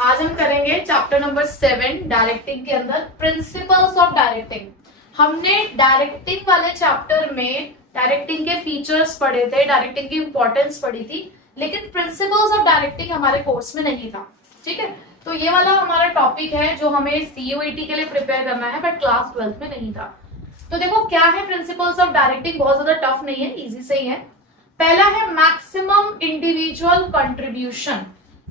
आज हम करेंगे चैप्टर नंबर 7 डायरेक्टिंग के अंदर प्रिंसिपल्स ऑफ डायरेक्टिंग। हमने डायरेक्टिंग वाले चैप्टर में डायरेक्टिंग के फीचर्स पढ़े थे, डायरेक्टिंग की इंपॉर्टेंस पढ़ी थी, लेकिन प्रिंसिपल्स ऑफ डायरेक्टिंग हमारे कोर्स में नहीं था। ठीक है, तो ये वाला हमारा टॉपिक है जो हमें सीयूईटी के लिए प्रिपेयर करना है, बट क्लास 12 में नहीं था। तो देखो क्या है प्रिंसिपल्स ऑफ डायरेक्टिंग, बहुत ज्यादा टफ नहीं है, इजी से ही है। पहला है मैक्सिमम इंडिविजुअल कंट्रीब्यूशन।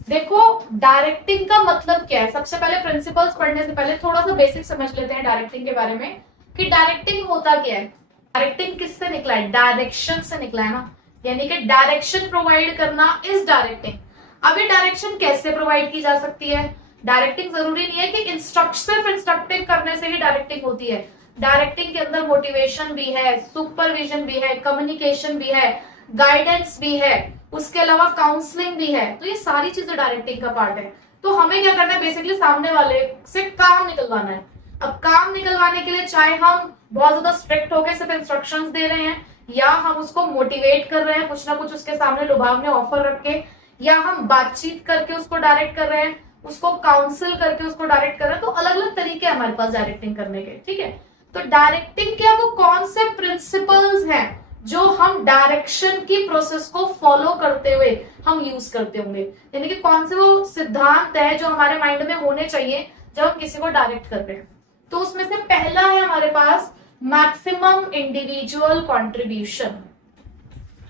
देखो डायरेक्टिंग का मतलब क्या है, सबसे पहले प्रिंसिपल्स पढ़ने से पहले थोड़ा सा बेसिक समझ लेते हैं डायरेक्टिंग के बारे में कि डायरेक्टिंग होता क्या है। डायरेक्टिंग किससे निकला है? डायरेक्शन से निकला है ना, यानी कि डायरेक्शन प्रोवाइड करना इज डायरेक्टिंग। अभी डायरेक्शन कैसे प्रोवाइड की जा सकती है? डायरेक्टिंग जरूरी नहीं है कि सिर्फ इंस्ट्रक्टिंग करने से ही डायरेक्टिंग होती है। डायरेक्टिंग के अंदर मोटिवेशन भी है, सुपरविजन भी है, कम्युनिकेशन भी है, गाइडेंस भी है, उसके अलावा काउंसलिंग भी है। तो ये सारी चीजें डायरेक्टिंग का पार्ट है। तो हमें क्या करना है, बेसिकली सामने वाले से काम निकलवाना है। अब काम निकलवाने के लिए चाहे हम बहुत ज्यादा स्ट्रिक्ट होकर सिर्फ इंस्ट्रक्शंस दे रहे हैं, या हम उसको मोटिवेट कर रहे हैं कुछ ना कुछ उसके सामने लुभावने ऑफर रख के, या हम बातचीत करके उसको डायरेक्ट कर रहे हैं, उसको काउंसिल करके उसको डायरेक्ट कर रहे हैं। तो अलग अलग तरीके हैं हमारे पास डायरेक्टिंग करने के। ठीक है, तो डायरेक्टिंग के वो कौन से प्रिंसिपल्स हैं जो हम डायरेक्शन की प्रोसेस को फॉलो करते हुए हम यूज करते होंगे, यानी कि कौन से वो सिद्धांत है जो हमारे माइंड में होने चाहिए जब हम किसी को डायरेक्ट कर रहे हैं। तो उसमें से पहला है हमारे पास मैक्सिमम इंडिविजुअल कंट्रीब्यूशन।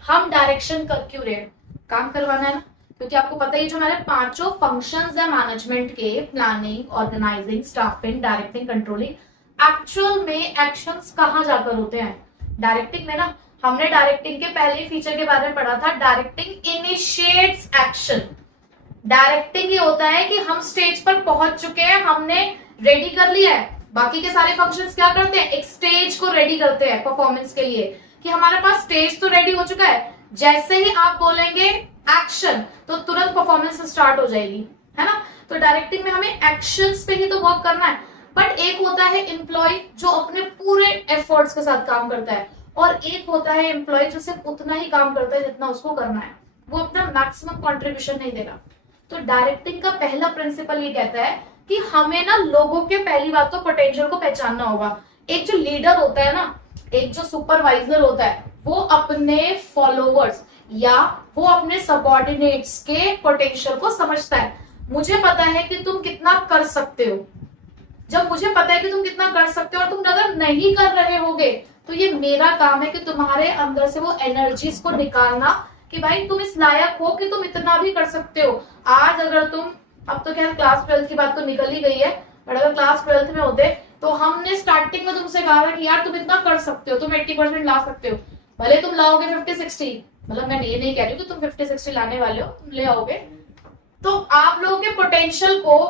हम डायरेक्शन कर क्यों रहे हैं? काम करवाना है ना, क्योंकि आपको पता ही जो हमारे पांचों फंक्शंस है मैनेजमेंट के, planning, organising, staffing, directing, controlling, actual में एक्शंस कहाँ जाकर होते हैं? डायरेक्टिंग में ना। हमने डायरेक्टिंग के पहले फीचर के बारे में पढ़ा था, डायरेक्टिंग इनिशिएट्स एक्शन। डायरेक्टिंग ये होता है कि हम स्टेज पर पहुंच चुके हैं, हमने रेडी कर लिया है, बाकी के सारे फंक्शंस क्या करते हैं? एक स्टेज को रेडी करते हैं परफॉर्मेंस के लिए, कि हमारे पास स्टेज तो रेडी हो चुका है, जैसे ही आप बोलेंगे एक्शन तो तुरंत परफॉर्मेंस स्टार्ट हो जाएगी, है ना। तो डायरेक्टिंग में हमें एक्शंस पे ही तो वर्क करना है। बट एक होता है एम्प्लॉय जो अपने पूरे एफर्ट्स के साथ काम करता है, और एक होता है एम्प्लॉय जो सिर्फ उतना ही काम करता है जितना उसको करना है, वो अपना मैक्सिमम कंट्रीब्यूशन नहीं देगा। तो डायरेक्टिंग का पहला प्रिंसिपल ये कहता है कि हमें ना लोगों के पहली बात तो पोटेंशियल को पहचानना होगा। एक जो लीडर होता है ना, एक जो सुपरवाइजर होता है, वो अपने फॉलोवर्स या वो अपने सबऑर्डिनेट्स के पोटेंशियल को समझता है। मुझे पता है कि तुम कितना कर सकते हो। जब मुझे पता है कि तुम कितना कर सकते हो और तुम अगर नहीं कर रहे होगे, तो ये मेरा काम है कि तुम्हारे अंदर से वो एनर्जीज को निकालना कि भाई तुम इस लायक हो कि तुम इतना भी कर सकते हो। आज अगर तुम, अब तो खैर क्लास 12 की बात तो निकल ही गई है, बट अगर क्लास 12 में होते तो हमने स्टार्टिंग में तुमसे कहा था कि यार तुम इतना कर सकते हो, तुम 80% ला सकते हो, भले तुम लाओगे 50-60, मतलब मैं ये नहीं कह रही हूँ कि तुम 50-60 लाने वाले हो, तुम ले आओगे। तो आप लोगों के पोटेंशियल को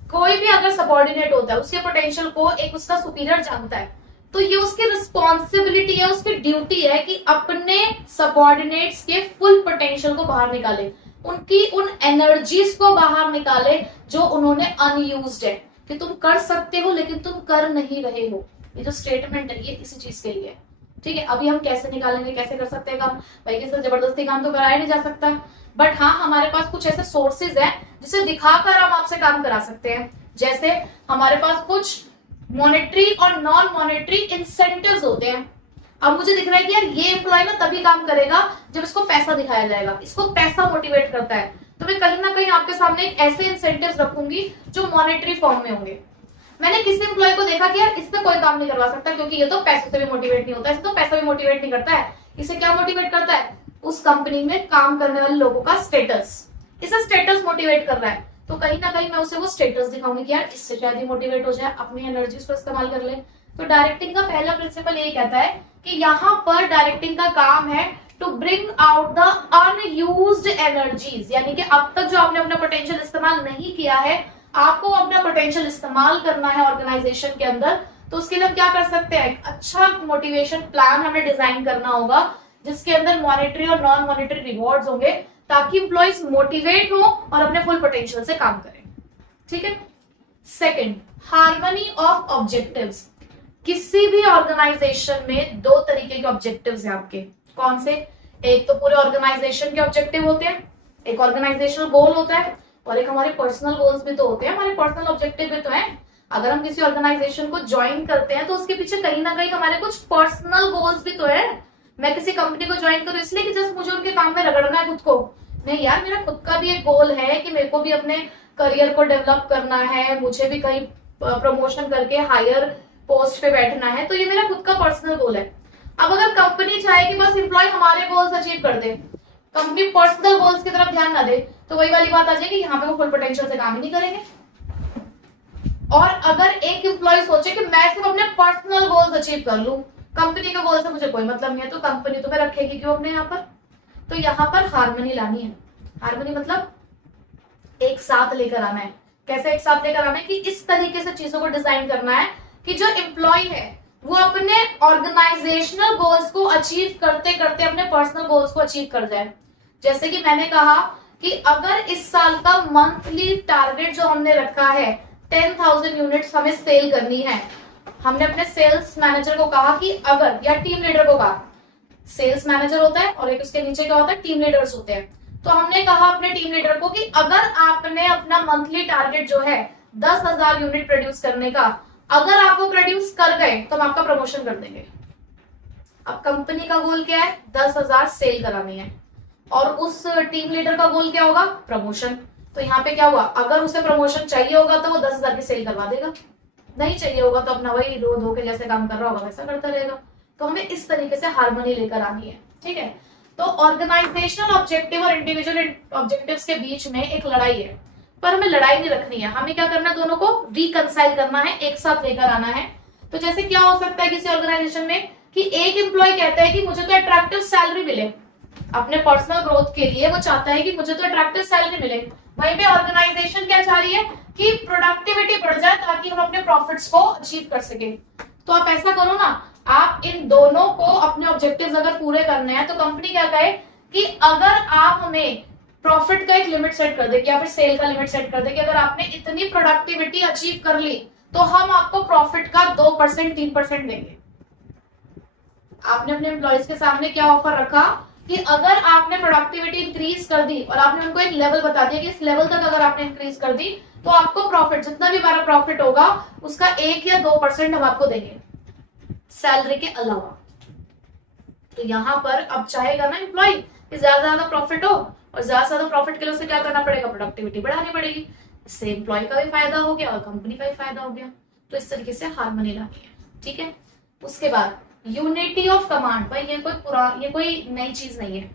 कोई भी अगर सबऑर्डिनेट होता है, उसके पोटेंशियल को एक उसका सुपीरियर जानता है, तो ये उसकी रिस्पॉन्सिबिलिटी है, उसकी ड्यूटी है कि अपने सबऑर्डिनेट्स के फुल पोटेंशियल को बाहर निकाले, उनकी उन एनर्जीज को बाहर निकाले जो उन्होंने अनयूज्ड है, कि तुम कर सकते हो लेकिन तुम कर नहीं रहे हो। ये जो स्टेटमेंट है ये इसी चीज के लिए। ठीक है, अभी हम कैसे निकालेंगे, कैसे कर सकते हैं काम? भाई किसी से जबरदस्ती काम तो कराया नहीं जा सकता, बट हाँ हमारे पास कुछ ऐसे सोर्सेज हैं जिसे दिखाकर हम आपसे काम करा सकते हैं। जैसे हमारे पास कुछ मॉनेटरी और नॉन मॉनेटरी इंसेंटिव्स होते हैं। अब मुझे दिख रहा है कि यार ये एम्प्लॉय ना तभी काम करेगा जब इसको पैसा दिखाया जाएगा, इसको पैसा मोटिवेट करता है, तो मैं कहीं ना कहीं आपके सामने एक ऐसे इंसेंटिव्स रखूंगी जो मॉनेटरी फॉर्म में होंगे। मैंने किसी एम्प्लॉय को देखा कि यार इससे कोई काम नहीं करवा सकता क्योंकि ये तो पैसे से भी मोटिवेट नहीं होता, इसे तो पैसा भी मोटिवेट नहीं करता है। इसे क्या मोटिवेट करता है? उस कंपनी में काम करने वाले लोगों का स्टेटस, इसे स्टेटस मोटिवेट कर रहा है। तो कहीं ना कहीं मैं उसे वो स्टेटस दिखाऊंगी कि यार इससे शायद ही मोटिवेट हो जाए, अपनी एनर्जीज को इस्तेमाल कर ले। तो डायरेक्टिंग का पहला प्रिंसिपल यही कहता है कि यहाँ पर डायरेक्टिंग का काम है to bring out the unused energies, यानी कि अब तक जो आपने अपना पोटेंशियल इस्तेमाल नहीं किया है, आपको अपना पोटेंशियल इस्तेमाल करना है ऑर्गेनाइजेशन के अंदर। तो उसके लिए हम क्या कर सकते हैं? एक अच्छा मोटिवेशन प्लान हमें डिजाइन करना होगा जिसके अंदर मॉनेटरी और नॉन मॉनेटरी रिवॉर्ड्स होंगे, ताकि एम्प्लॉइज मोटिवेट हो और अपने फुल पोटेंशियल से काम करें। ठीक है। Second, harmony of objectives. किसी भी ऑर्गेनाइजेशन में दो तरीके के ऑब्जेक्टिव्स हैं आपके। कौन से? एक तो पूरे ऑर्गेनाइजेशन के ऑब्जेक्टिव होते हैं, एक ऑर्गेनाइजेशनल गोल होता है, और एक हमारे पर्सनल गोल्स भी तो होते हैं, हमारे पर्सनल ऑब्जेक्टिव भी तो हैं। अगर हम किसी ऑर्गेनाइजेशन को ज्वाइन करते हैं तो उसके पीछे कहीं ना कहीं हमारे कुछ पर्सनल गोल्स भी तो है। मैं किसी कंपनी को ज्वाइन करूं इसलिए कि जस्ट मुझे उनके काम में रगड़ना है खुद को, नहीं यार, मेरा खुद का भी एक गोल है कि मेरे को भी अपने करियर को डेवलप करना है, मुझे भी कहीं प्रमोशन करके हायर पोस्ट पे बैठना है, तो ये मेरा खुद का पर्सनल गोल है। अब अगर कंपनी चाहे कि बस एम्प्लॉय हमारे गोल्स अचीव कर दे, कंपनी पर्सनल गोल्स की तरफ ध्यान ना दे, तो वही वाली बात आ जाएगी, यहाँ पे वो फुल पोटेंशियल से काम ही नहीं करेंगे। और अगर एक एम्प्लॉय सोचे कि मैं सिर्फ अपने पर्सनल गोल्स अचीव कर लूं, कंपनी के गोल से मुझे कोई मतलब नहीं है, तो कंपनी तुम्हें रखेगी क्यों अपने यहाँ पर? तो यहाँ पर हार्मनी लानी है। हार्मनी मतलब एक साथ लेकर आना है। कैसे एक साथ लेकर आना है? कि इस तरीके से चीजों को डिजाइन करना है कि जो एम्प्लॉय है वो अपने ऑर्गेनाइजेशनल गोल्स को अचीव करते करते अपने पर्सनल गोल्स को अचीव कर जाए। जैसे कि मैंने कहा कि अगर इस साल का मंथली टारगेट जो हमने रखा है 10,000 यूनिट्स हमें सेल करनी है, हमने अपने सेल्स मैनेजर को कहा कि अगर, या टीम लीडर को कहा, सेल्स मैनेजर होता है और एक उसके नीचे क्या होता है, टीम लीडर्स होते हैं, तो हमने कहा अपने टीम लीडर को कि अगर आपने अपना मंथली टारगेट जो है 10,000 यूनिट प्रोड्यूस करने का, अगर आप वो प्रोड्यूस कर गए तो हम आपका प्रमोशन कर देंगे। अब कंपनी का गोल क्या है? 10,000 सेल करानी है, और उस टीम लीडर का गोल क्या होगा? प्रमोशन। तो यहाँ पे क्या हुआ, अगर उसे प्रमोशन चाहिए होगा तो वो 10,000 की सेल करवा देगा, नहीं चाहिए होगा तो अपना वही रो धो के जैसे काम कर रहा होगा वैसा करता रहेगा। तो हमें इस तरीके से हार्मनी लेकर आनी है, ठीक है। तो ऑर्गेनाइजेशनल ऑब्जेक्टिव और इंडिविजुअल ऑब्जेक्टिव्स के बीच में एक लड़ाई है, पर हमें लड़ाई नहीं रखनी है, हमें क्या करना है, दोनों को रिकंसाइल करना है, एक साथ लेकर आना है। तो जैसे क्या हो सकता है किसी ऑर्गेनाइजेशन में कि एक एम्प्लॉय कहता है कि मुझे तो अट्रैक्टिव सैलरी मिले, अपने पर्सनल ग्रोथ के लिए वो चाहता है कि मुझे तो अट्रैक्टिव सैलरी मिले, वहीं पे ऑर्गेनाइजेशन क्या चाह रही है कि प्रोडक्टिविटी बढ़ जाए ताकि हम अपने प्रॉफिट्स को अचीव कर सके। तो आप ऐसा करो ना, आप इन दोनों को अपने ऑब्जेक्टिव्स अगर पूरे करने हैं तो कंपनी क्या कहे कि अगर आप हमें प्रॉफिट का एक लिमिट सेट कर दे या फिर सेल का लिमिट सेट कर दे कि अगर आपने इतनी प्रोडक्टिविटी अचीव कर ली तो हम आपको प्रॉफिट का 2% 3% देंगे। आपने अपने एम्प्लॉयज के सामने क्या ऑफर रखा कि अगर आपने प्रोडक्टिविटी इंक्रीज कर दी और आपने उनको एक लेवल बता दिया कि इस लेवल तक अगर आपने इंक्रीज कर दी तो आपको प्रॉफिट, जितना भी हमारा प्रॉफिट होगा उसका 1 या 2% हम आपको देंगे सैलरी के अलावा। तो यहाँ पर अब चाहेगा ना एम्प्लॉय कि ज्यादा प्रॉफिट हो, और ज्यादा प्रॉफिट के लिए उसे क्या करना पड़ेगा, प्रोडक्टिविटी बढ़ानी पड़ेगी। इससे एम्प्लॉय का भी फायदा हो गया और कंपनी का भी फायदा हो गया। तो इस तरीके से हार्मनी लानी है, ठीक है। उसके बाद यूनिटी ऑफ कमांड, भाई ये कोई नई चीज नहीं है,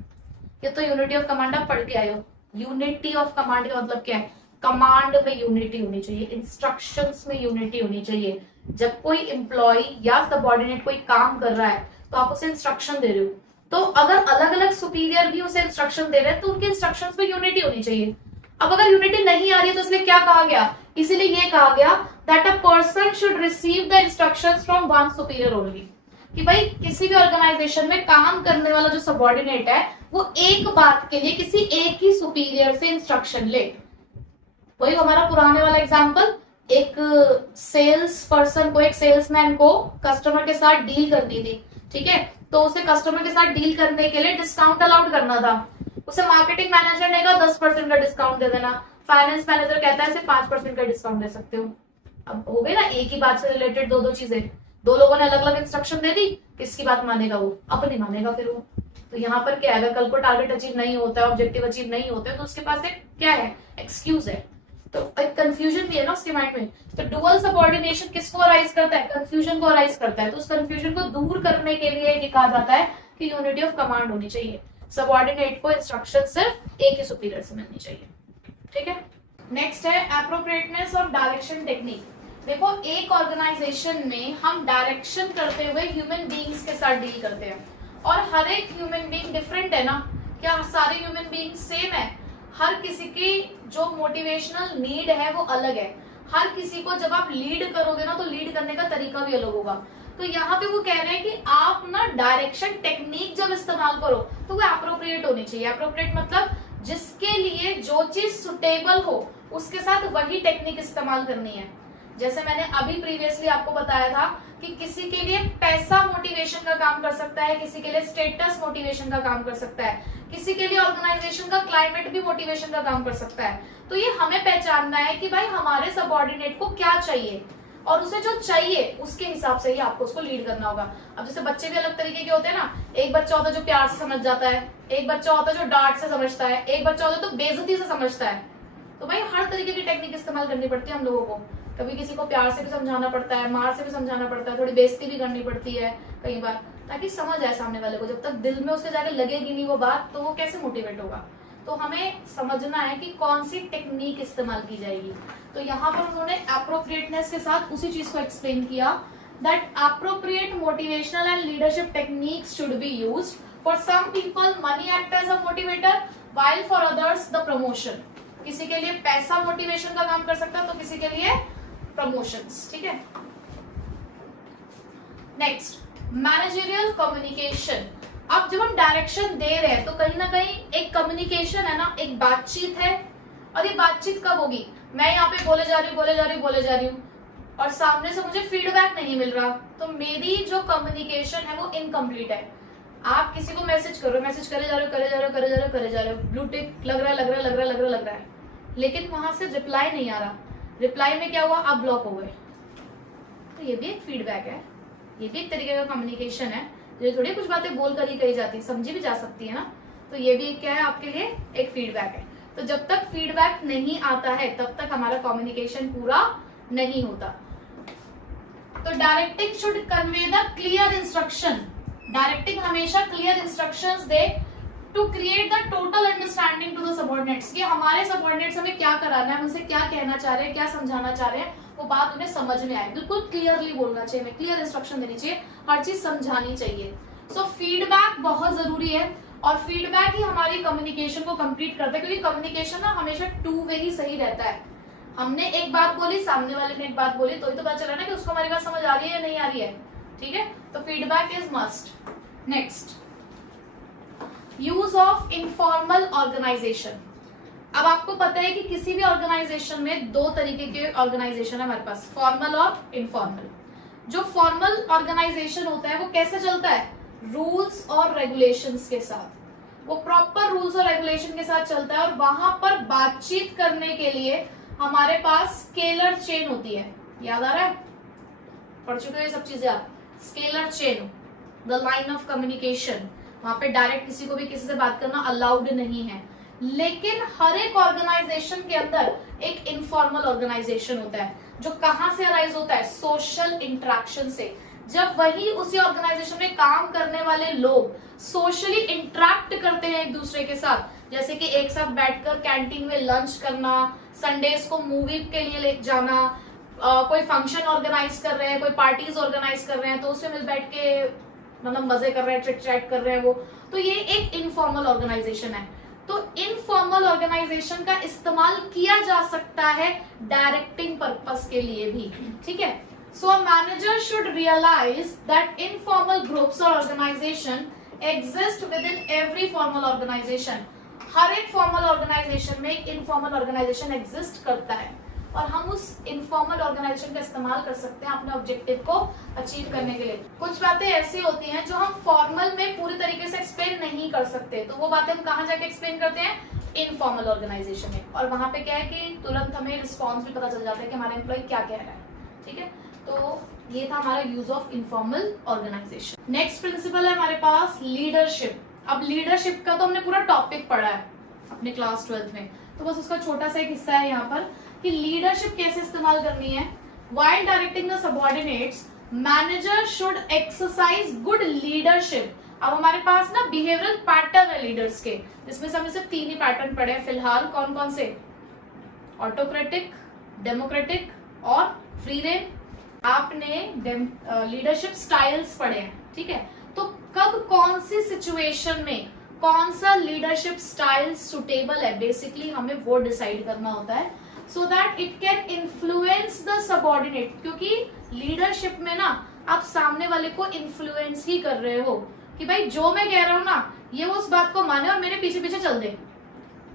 ये तो यूनिटी ऑफ कमांड आप पढ़ के आए हो। यूनिटी ऑफ कमांड का मतलब क्या है? कमांड में यूनिटी होनी चाहिए, इंस्ट्रक्शंस में यूनिटी होनी चाहिए। जब कोई एम्प्लॉय या सबऑर्डिनेट कोई काम कर रहा है तो आप उसे इंस्ट्रक्शन दे रहे हो, तो अगर अलग अलग सुपीरियर भी उसे इंस्ट्रक्शन दे रहे हैं तो उनके इंस्ट्रक्शंस में यूनिटी होनी चाहिए। अब अगर यूनिटी नहीं आ रही है तो इसलिए क्या कहा गया, इसीलिए ये कहा गया that a person should receive the instructions from one superior only, कि भाई किसी भी ऑर्गेनाइजेशन में काम करने वाला जो सबऑर्डिनेट है वो एक बात के लिए किसी एक ही सुपीरियर से इंस्ट्रक्शन ले। वही हमारा पुराने वाला एग्जांपल, एक सेल्स पर्सन को, एक सेल्समैन को कस्टमर के साथ डील करनी थी, ठीक है, तो उसे कस्टमर के साथ डील करने के लिए डिस्काउंट अलाउड करना था। उसे मार्केटिंग मैनेजर ने कहा 10% का डिस्काउंट दे देना, फाइनेंस मैनेजर कहता है सिर्फ 5% का डिस्काउंट दे सकते हो। अब हो गई ना एक ही बात से रिलेटेड दो चीजें, दो लोगों ने अलग अलग इंस्ट्रक्शन दे दी, किसकी बात मानेगा वो? अपनी मानेगा फिर वो। तो यहाँ पर क्या है, अगर कल को टारगेट अचीव नहीं होता है, ऑब्जेक्टिव अचीव नहीं होते तो उसके पास एक क्या है, एक्सक्यूज है। तो एक कंफ्यूजन भी है ना उसके माइंड में। तो डुअल सबऑर्डिनेशन किसको अराइज करता है? कंफ्यूजन को अराइज करता है। तो उस कंफ्यूजन को दूर करने के लिए ये कहा जाता है कि यूनिटी ऑफ कमांड होनी चाहिए, सबऑर्डिनेट को इंस्ट्रक्शन सिर्फ एक ही सुपीरियर से मिलनी चाहिए, ठीक है। नेक्स्ट है एप्रोप्रिएटनेस ऑफ डायरेक्शन टेक्निक। देखो एक ऑर्गेनाइजेशन में हम डायरेक्शन करते हुए ह्यूमन बीइंग्स के साथ डील करते हैं, और हर एक ह्यूमन बीइंग डिफरेंट है ना, क्या सारे ह्यूमन बीइंग सेम है? हर किसी की जो मोटिवेशनल नीड है वो अलग है। हर किसी को जब आप लीड करोगे ना तो लीड करने का तरीका भी अलग होगा। तो यहाँ पे वो कह रहे हैं कि आप ना डायरेक्शन टेक्निक जब इस्तेमाल करो तो वो एप्रोप्रिएट होनी चाहिए। एप्रोप्रिएट मतलब जिसके लिए जो चीज सुटेबल हो उसके साथ वही टेक्निक इस्तेमाल करनी है। जैसे मैंने अभी प्रीवियसली आपको बताया था कि किसी के लिए पैसा मोटिवेशन का काम कर सकता है, किसी के लिए स्टेटस मोटिवेशन का काम कर सकता है, किसी के लिए ऑर्गेनाइजेशन का क्लाइमेट भी मोटिवेशन का काम कर सकता है। तो ये हमें पहचानना है कि भाई हमारे सबऑर्डिनेट को क्या चाहिए और उसे जो चाहिए उसके हिसाब से ही आपको उसको लीड करना होगा। अब जैसे बच्चे भी अलग तरीके के होते हैं ना, एक बच्चा होता है जो प्यार से समझ जाता है, एक बच्चा होता है जो डांट से समझता है, एक बच्चा होता है तो बेइज्जती से समझता है। तो भाई हर तरीके की टेक्निक इस्तेमाल करनी पड़ती है हम लोगों को। कभी किसी को प्यार से भी समझाना पड़ता है, मार से भी समझाना पड़ता है, थोड़ी बेइज्जती भी करनी पड़ती है कई बार, ताकि समझ आए सामने वाले को। जब तक दिल में उसके जाके लगेगी नहीं वो बात, तो वो कैसे मोटिवेट होगा। तो हमें समझना है कि कौन सी टेक्निक इस्तेमाल की जाएगी। तो यहाँ पर उन्होंने एप्रोप्रिएटनेस के साथ उसी चीज को एक्सप्लेन किया, that appropriate motivational and leadership techniques should be used. For some people money act as a motivator, while for others the promotion. किसी के लिए पैसा मोटिवेशन का काम कर सकता है तो किसी के लिए प्रमोशंस। ठीक है, नेक्स्ट मैनेजरियल कम्युनिकेशन। अब जब हम डायरेक्शन दे रहे हैं तो कहीं ना कहीं एक कम्युनिकेशन है ना, एक बातचीत है। और ये बातचीत कब होगी, मैं यहाँ पे बोले जा रही हूँ और सामने से मुझे फीडबैक नहीं मिल रहा, तो मेरी जो कम्युनिकेशन है वो इनकम्प्लीट है। आप किसी को मैसेज करो, मैसेज करे जा रहे हो, ब्लू टिक लग रहा है, लेकिन वहां से रिप्लाई नहीं आ रहा। रिप्लाई में क्या हुआ, आप ब्लॉक हो गए। तो ये भी एक फीडबैक है, ये भी एक तरीके का कम्युनिकेशन है। जो थोड़ी कुछ बातें बोल कर ही कही जाती है, समझी भी जा सकती है ना। तो ये भी क्या है, आपके लिए एक फीडबैक है। तो जब तक फीडबैक नहीं आता है तब तक हमारा कम्युनिकेशन पूरा नहीं होता। तो directing should convey the clear instruction. Directing हमेशा क्लियर इंस्ट्रक्शंस दे to create the total understanding to the subordinates, कि हमारे सबऑर्डिनेट्स हमें क्या कराना है, उनसे क्या कहना चाह रहे हैं, क्या समझाना चाह रहे हैं, वो बात उन्हें समझ में आए। बिल्कुल क्लियरली बोलना चाहिए, हमें क्लियर इंस्ट्रक्शन देनी चाहिए, हर चीज समझानी चाहिए। सो फीडबैक बहुत जरूरी है और फीडबैक ही हमारी कम्युनिकेशन को कंप्लीट करता है, क्योंकि कम्युनिकेशन ना हमेशा टू वे ही सही रहता है। हमने एक बात बोली, सामने वाले ने एक बात बोली, तो ही तो पता चला ना कि उसको हमारी बात समझ आ रही है या नहीं आ रही है। ठीक है, तो feedback is must. Next, use of informal organization. अब आपको पता है कि किसी भी ऑर्गेनाइजेशन में दो तरीके के ऑर्गेनाइजेशन है हमारे पास, फॉर्मल और इनफॉर्मल। जो फॉर्मल ऑर्गेनाइजेशन होता है वो कैसे चलता है, रूल्स और रेगुलेशंस के साथ। वो प्रॉपर रूल्स और रेगुलेशन के साथ चलता है और वहां पर बातचीत करने के लिए हमारे पास स्केलर चेन होती है। याद आ रहा है, पढ़ चुके हो ये सब चीजें आप। Scalar chain, the line of communication. वहां पे डायरेक्ट किसी को भी किसी से बात करना अलाउड नहीं है। लेकिन हर एक ऑर्गेनाइजेशन के अंदर एक इनफॉर्मल ऑर्गेनाइजेशन होता है, जो कहां से अराइज होता है, सोशल इंटरेक्शन से। जब वही उसी ऑर्गेनाइजेशन में काम करने वाले लोग सोशली इंटरेक्ट करते हैं एक दूसरे के साथ, जैसे कि एक साथ बैठकर कैंटीन में लंच करना, संडेज को मूवी के लिए ले जाना, कोई फंक्शन ऑर्गेनाइज कर रहे हैं, कोई पार्टीज ऑर्गेनाइज कर रहे हैं, तो उसमें मिल बैठ के मतलब मजे कर रहे हैं, चिट चैट कर रहे हैं वो, तो ये एक इनफॉर्मल ऑर्गेनाइजेशन है। तो इनफॉर्मल ऑर्गेनाइजेशन का इस्तेमाल किया जा सकता है डायरेक्टिंग पर्पस के लिए भी। ठीक है, so a manager should realise that informal groups और organisation exist within every formal organisation. हर एक फॉर्मल ऑर्गेनाइजेशन में एक इनफॉर्मल ऑर्गेनाइजेशन एग्जिस्ट करता है और हम उस इनफॉर्मल ऑर्गेनाइजेशन का इस्तेमाल कर सकते हैं अपने ऑब्जेक्टिव को अचीव करने के लिए। कुछ बातें ऐसी होती हैं जो हम फॉर्मल में पूरी तरीके से एक्सप्लेन नहीं कर सकते, तो वो बातें हम कहाँ जाके एक्सप्लेन करते हैं, इनफॉर्मल ऑर्गेनाइजेशन में। और वहां पे क्या है कि तुरंत हमें रिस्पॉन्स भी पता चल जाता है कि हमारा एम्प्लॉय क्या कह रहा है। ठीक है, तो ये था हमारा use of informal organization. Next principal है हमारे पास लीडरशिप। अब लीडरशिप का तो हमने पूरा टॉपिक पढ़ा है अपने क्लास 12 में, तो बस उसका छोटा सा एक हिस्सा है यहाँ पर कि लीडरशिप कैसे इस्तेमाल करनी है। While directing the subordinates, manager should exercise good leadership. अब हमारे पास ना बिहेवियरल पैटर्न है लीडर्स के, जिसमें से हमने सिर्फ 3 ही पैटर्न पढ़े हैं फिलहाल। कौन कौन से, ऑटोक्रेटिक, डेमोक्रेटिक और फ्री रेन। आपने लीडरशिप स्टाइल्स पढ़े हैं। ठीक है, तो कब कौन सी सिचुएशन में कौन सा लीडरशिप स्टाइल सुटेबल है, बेसिकली हमें वो डिसाइड करना होता है, so that it can influence the subordinate. क्योंकि लीडरशिप में ना आप सामने वाले को इन्फ्लुएंस ही कर रहे हो कि भाई जो मैं कह रहा हूं ना ये वो उस बात को माने और मेरे पीछे पीछे चल दे।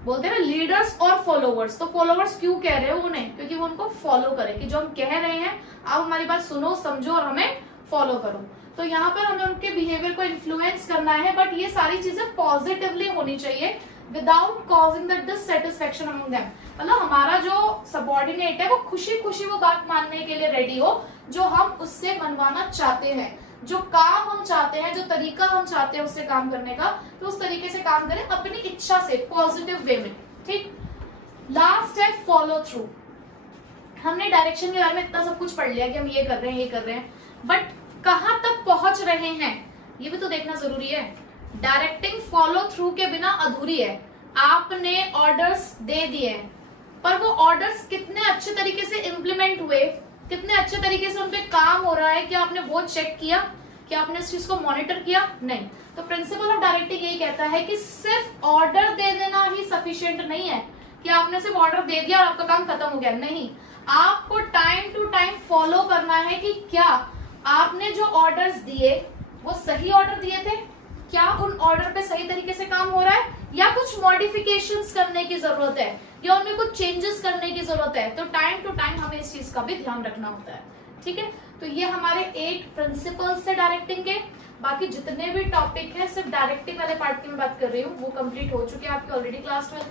बोलते हैं ना लीडर्स और फॉलोवर्स, तो फॉलोवर्स क्यों कह रहे हो उन्हें, क्योंकि वो उनको फॉलो करें कि जो हम कह रहे हैं आप हमारी बात सुनो समझो और हमें फॉलो करो। तो यहाँ पर हमें उनके बिहेवियर को इन्फ्लुएंस करना है, बट ये सारी चीजें पॉजिटिवली होनी चाहिए without causing the dissatisfaction among them. मतलब हमारा जो सबॉर्डिनेट है वो खुशी खुशी वो बात मानने के लिए रेडी हो जो हम उससे मनवाना चाहते हैं, जो काम हम चाहते हैं, जो तरीका हम चाहते हैं उससे काम करने का, तो उस तरीके से काम करें अपनी इच्छा से पॉजिटिव वे में। ठीक, लास्ट है फॉलो थ्रू। हमने डायरेक्शन के बारे में इतना सब कुछ पढ़ लिया कि हम ये कर रहे हैं, बट कहां तक पहुंच रहे हैं ये भी तो देखना जरूरी है। डायरेक्टिंग फॉलो थ्रू के बिना अधूरी है। आपने ऑर्डर्स दे दिए पर वो ऑर्डर्स कितने अच्छे तरीके से इंप्लीमेंट हुए, कितने अच्छे तरीके से उनपे काम हो रहा है, क्या आपने वो चेक किया, क्या आपने इस चीज को मॉनिटर किया? नहीं। तो प्रिंसिपल ऑफ डायरेक्टिंग यही कहता है कि सिर्फ ऑर्डर दे देना ही सफिशिएंट नहीं है कि आपने सिर्फ ऑर्डर दे दिया और आपका काम खत्म हो गया। नहीं, आपको टाइम टू टाइम फॉलो करना है कि क्या आपने जो ऑर्डर्स दिए वो सही ऑर्डर दिए थे, क्या उन ऑर्डर पे सही तरीके से काम हो रहा है, या कुछ मॉडिफिकेशंस करने की जरूरत है, या उनमें कुछ चेंजेस करने की जरूरत है। तो टाइम टू टाइम हमें इस चीज का भी ध्यान रखना होता है। ठीक है, तो ये हमारे 8 प्रिंसिपल्स है डायरेक्टिंग के। बाकी जितने भी टॉपिक है सिर्फ डायरेक्टिंग वाले पार्ट की मैं बात कर रही हूँ वो कंप्लीट हो चुके हैं आपके ऑलरेडी क्लास 12